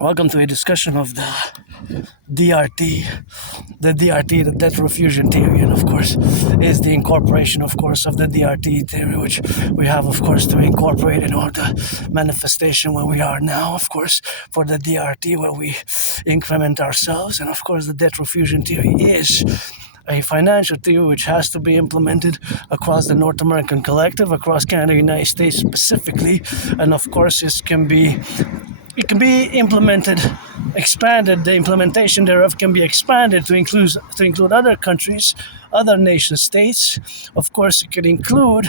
Welcome to a discussion of the DRT. The DRT, the debt refusion theory, and of course, is the incorporation, of course, of the DRT theory, which we have, of course, to incorporate in order the manifestation where we are now, of course, for the DRT, where we increment ourselves. And of course, the debt refusion theory is a financial theory which has to be implemented across the North American collective, across Canada, United States specifically, and of course, it can be implemented, expanded. The implementation thereof can be expanded to include other countries, other nation states. Of course, it could include,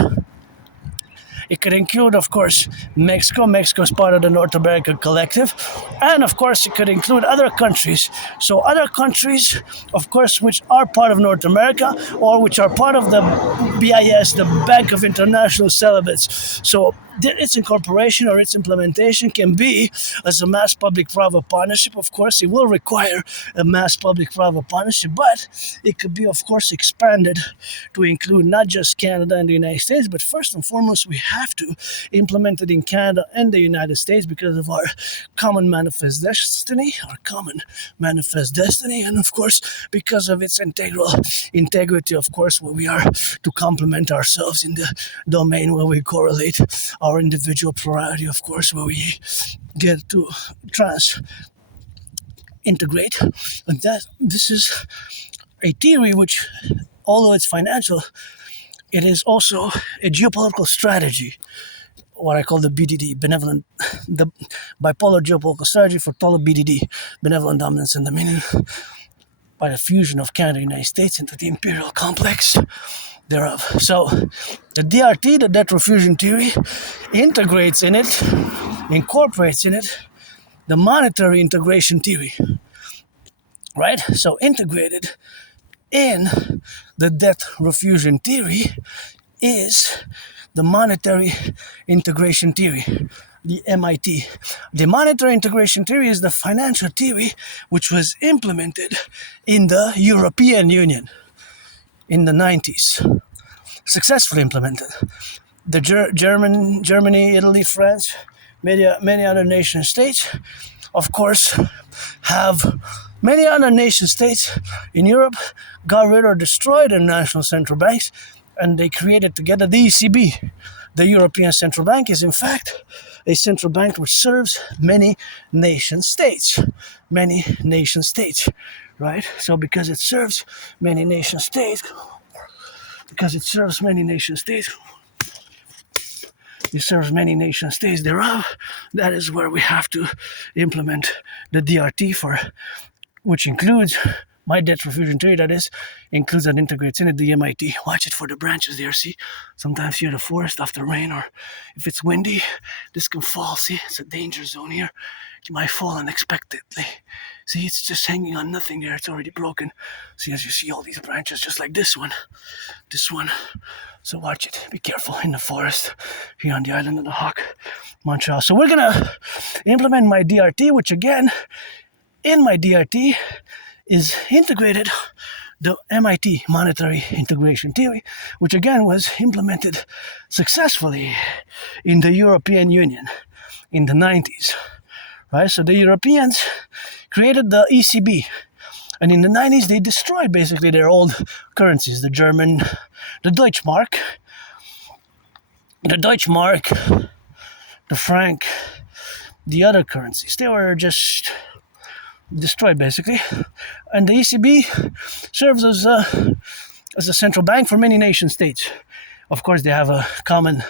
of course, Mexico. Mexico is part of the North American collective. And, of course, it could include other countries. So other countries, of course, which are part of North America or which are part of the BIS, the Bank of International Celibates. So its incorporation or its implementation can be as a mass public-private partnership. Of course, it will require a mass public-private partnership, but it could be, of course, expanded to include not just Canada and the United States, but first and foremost, we have to implement it in Canada and the United States because of our common manifest destiny, and of course, because of its integrity, of course, where we are to complement ourselves in the domain where we correlate our individual plurality, of course, where we get to integrate. And that this is a theory which, although it's financial, it is also a geopolitical strategy, what I call the BDD, the bipolar geopolitical strategy for total BDD, benevolent dominance and dominion, by the fusion of Canada and the United States into the imperial complex thereof. So the DRT, the debt refusion theory, incorporates in it the monetary integration theory, right? So integrated in the debt refusion theory is the monetary integration theory, the MIT. The monetary integration theory is the financial theory which was implemented in the European Union in the 90s, successfully implemented. The Germany, Italy, France, many other nation states, of course, have many other nation states in Europe got rid or destroyed their national central banks, and they created together the ECB. The European Central Bank is, in fact, a central bank which serves many nation states, right? So because it serves many nation states, thereof, that is where we have to implement the DRT for, which includes my debt refusion theory, that is, includes and integrates in it the MIT. Watch it for the branches there, see? Sometimes you're in the forest after rain, or if it's windy, this can fall, see? It's a danger zone here. You might fall unexpectedly. See, it's just hanging on nothing there. It's already broken. See, as you see all these branches, just like this one. So watch it. Be careful in the forest here on the island of the Hawk, Montreal. So we're going to implement my DRT, which again, in my DRT, is integrated the MIT monetary integration theory, which again was implemented successfully in the European Union in the 90s. Right? So the Europeans created the ECB, and in the 90s they destroyed basically their old currencies, the Deutschmark, the franc, the other currencies. They were just destroyed basically, and the ECB serves as a central bank for many nation states. Of course, they have a common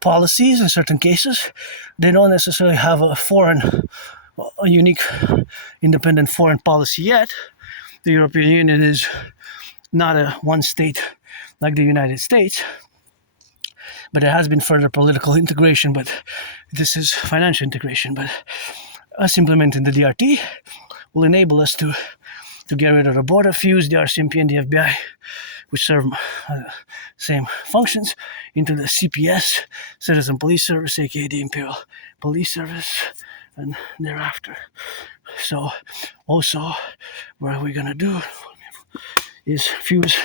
policies in certain cases. They don't necessarily have a unique independent foreign policy yet. The European Union is not a one state like the United States, but there has been further political integration, but this is financial integration. But us implementing the DRT will enable us to get rid of the border, fuse the RCMP and the FBI, which serve same functions, into the CPS, Citizen Police Service, aka the Imperial Police Service, and thereafter. So also what we're gonna do is fuse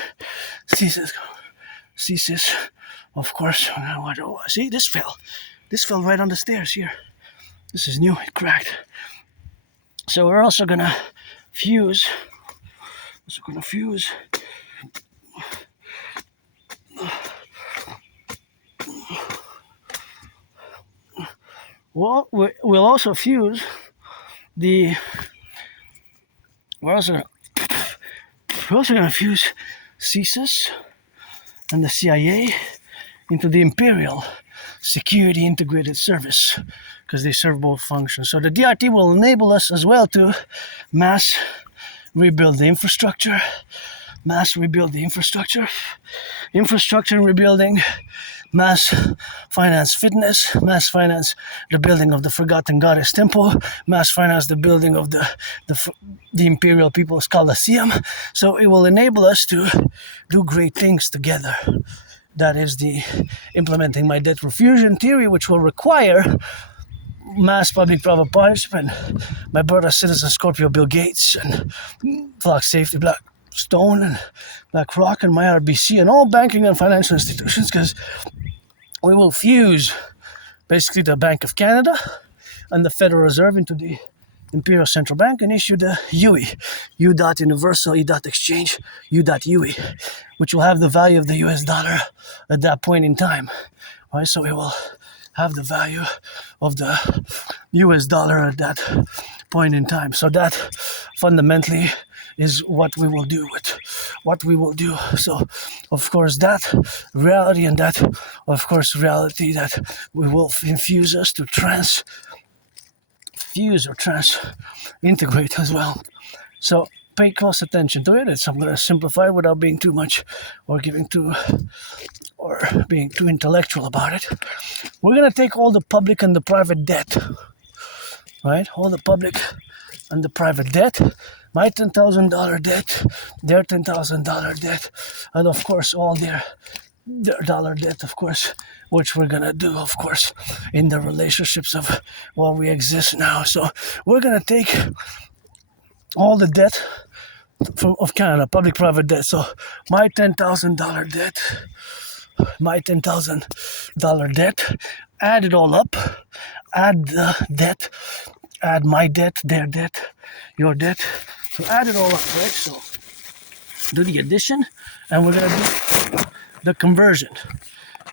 CSIS, of course. See, this fell right on the stairs here. This is new, it cracked. So we're also gonna fuse. Well, we'll also fuse the. We're also gonna fuse CSIS and the CIA into the Imperial Security Integrated Service, because they serve both functions. So the DRT will enable us as well to mass rebuild the infrastructure, infrastructure rebuilding, mass finance fitness, mass finance the building of the Forgotten Goddess Temple, mass finance the building of the Imperial People's Colosseum. So it will enable us to do great things together. That is the implementing my debt refusion theory, which will require mass public-private partnership, and my brother citizen Scorpio Bill Gates and Flock Safety Blackstone and BlackRock and my RBC and all banking and financial institutions, because we will fuse basically the Bank of Canada and the Federal Reserve into the Imperial Central Bank and issue the UE, U.Universal E.Exchange, U.UE, which will have the value of the US dollar at that point in time. Right? So it will have the value of the US dollar at that point in time. So that fundamentally is what we will do So of course that reality that we will infuse us to integrate as well. So pay close attention to it. I'm going to simplify without being too much or being too intellectual about it. We're going to take all the public and the private debt, right? All the public and the private debt, my $10,000 debt, their $10,000 debt, and of course all their dollar debt, of course, which we're gonna do, of course, in the relationships of while we exist now. So we're gonna take all the debt of Canada, public-private debt. So my $10,000 debt, add it all up, add the debt, add my debt, their debt, your debt. So add it all up, right? So do the addition, and we're gonna do the conversion.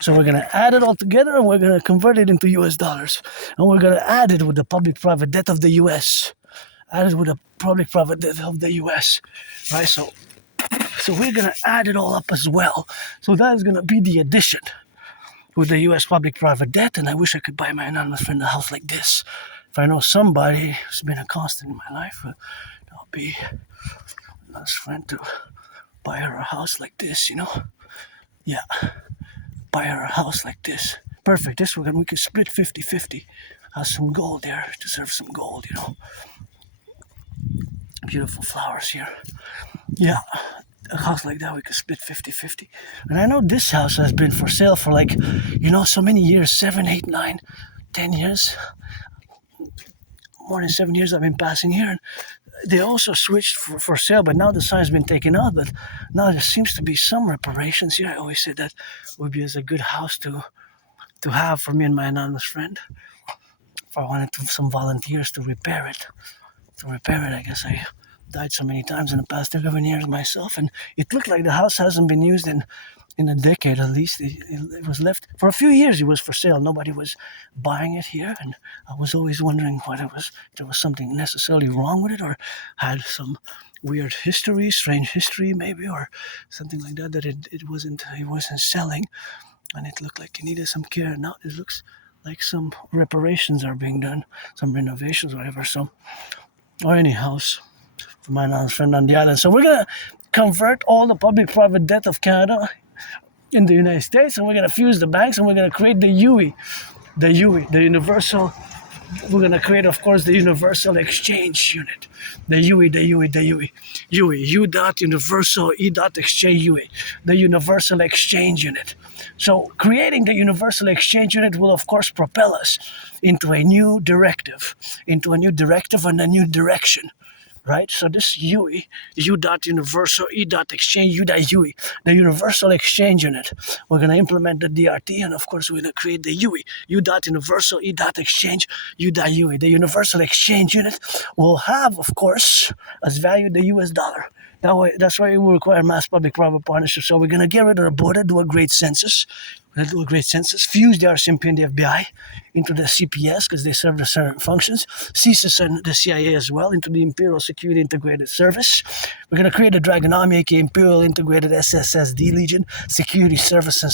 So we're gonna add it all together, and we're gonna convert it into US dollars, and we're gonna add it with the public-private debt of the US. Add it with the public-private debt of the US, right? So we're gonna add it all up as well. So that is gonna be the addition with the US public-private debt. And I wish I could buy my anonymous friend a house like this. If I know somebody who's been a constant in my life, that'll be an anonymous friend to buy her a house like this, Yeah, buy her a house like this. Perfect. This one we could split 50-50. Has some gold there. Deserves some gold, Beautiful flowers here. Yeah, a house like that we could split 50-50. And I know this house has been for sale for so many years, 7, 8, 9, 10 years. More than 7 years I've been passing here. And they also switched for sale, but now the sign's been taken out. But now there seems to be some reparations here. I always said that would be as a good house to have for me and my anonymous friend. If I wanted some volunteers to repair it. I guess I died so many times in the past 11 years myself, and it looked like the house hasn't been used in a decade at least. It was left for a few years. It was for sale. Nobody was buying it here, and I was always wondering what it was. There was something necessarily wrong with it, or had some weird history, strange history maybe, or something like that. That it wasn't selling, and it looked like it needed some care. Now it looks like some reparations are being done, some renovations, whatever. So, or any house for my anonymous friend on the island. So we're gonna convert all the public-private debt of Canada in the United States, and we're going to fuse the banks, and we're going to create the UE, the universal. We're going to create, of course, the universal exchange unit, the UE, U.Universal E.Exchange UE, the universal exchange unit. So creating the universal exchange unit will, of course, propel us into a new directive and a new direction. right? So this UE, U dot universal, E dot exchange, U dot UE, the universal exchange unit. We're going to implement the DRT, and of course we're going to create the UE, U dot universal, E dot exchange, U dot UE. The universal exchange unit will have, of course, as value the US dollar. That's why we require mass public-private partnership. So we're going to get rid of the border, do a great census. We're going to do a great census, fuse the RCMP and the FBI into the CPS because they serve the certain functions, CSIS and the CIA as well into the Imperial Security Integrated Service. We're going to create a Dragon Army, aka Imperial Integrated SSSD Legion, Security Service and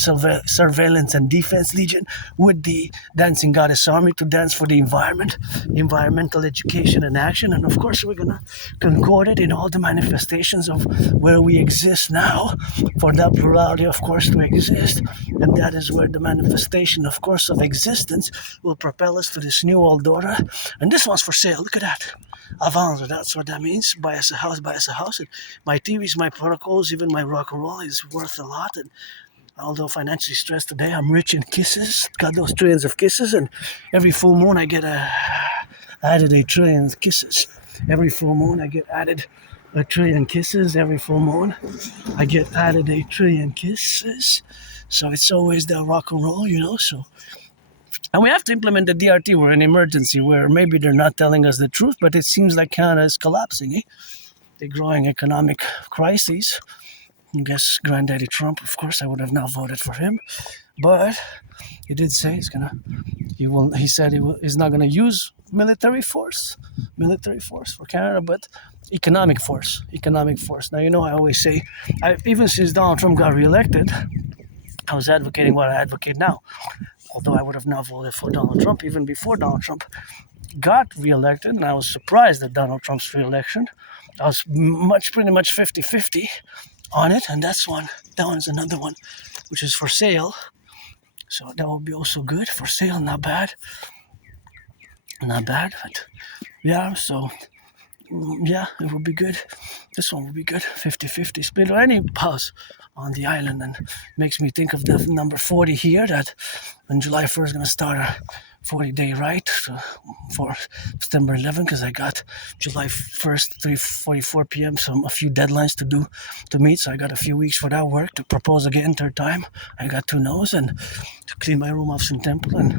Surveillance and Defense Legion, with the Dancing Goddess Army to dance for the environment, environmental education and action. And of course, we're going to concord it in all the manifestations of where we exist now for that plurality, of course, to exist. And that is where the manifestation, of course, of existence will propel us to this new world order. And this one's for sale. Look at that. Avance, that's what that means. Buy us a house, buy us a house. And my theories, my protocols, even my rock and roll is worth a lot. And although financially stressed today, I'm rich in kisses. Got those trillions of kisses. And every full moon, I get added a trillion kisses. Every full moon, I get added a trillion kisses. Every full moon, I get added a trillion kisses. So it's always the rock and roll, you know. So, and we have to implement the DRT. We're in emergency where maybe they're not telling us the truth, but it seems like Canada is collapsing. The growing economic crises. I guess Granddaddy Trump, of course, I would have not voted for him, but he did say he said he's not gonna use military force for Canada, but economic force. Now, you know, I always say, even since Donald Trump got reelected, I was advocating what I advocate now. Although I would have not voted for Donald Trump even before Donald Trump got reelected, and I was surprised at Donald Trump's reelection. I was pretty much 50-50 on it, and that one's another one, which is for sale. So that will be also good. For sale, not bad, but yeah, so yeah, it would be good. This one would be good, 50-50 split or any house on the island, and makes me think of the number 40 here, that on July 1st going to start a 40-day right for September 11, because I got July 1st, 3:44 p.m. a few deadlines to meet, so I got a few weeks for that work, to propose again, third time. I got 2 no's, and to clean my room off some temple, and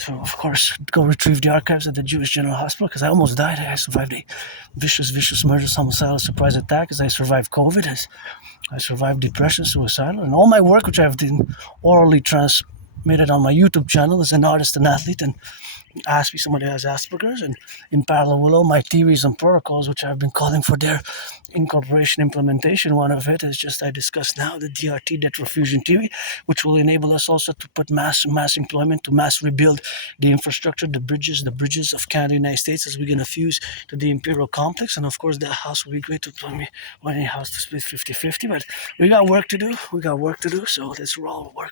to, of course, go retrieve the archives at the Jewish General Hospital, because I almost died. I survived a vicious murderous homicidal surprise attack, as I survived COVID, I survived depression, suicidal, and all my work, which I've been orally transmitted on my YouTube channel as an artist and athlete, and Aspiesque, somebody has Asperger's, and in parallel with all my theories and protocols, which I've been calling for their incorporation implementation. One of it is just I discussed now, the DRT, that Refusion theory, which will enable us also to put mass employment, to mass rebuild the infrastructure, the bridges of Canada, United States, as we're going to fuse to the imperial complex. And of course, that house will be great to employ me, or any house to split 50-50. But we got work to do. So let's roll, work.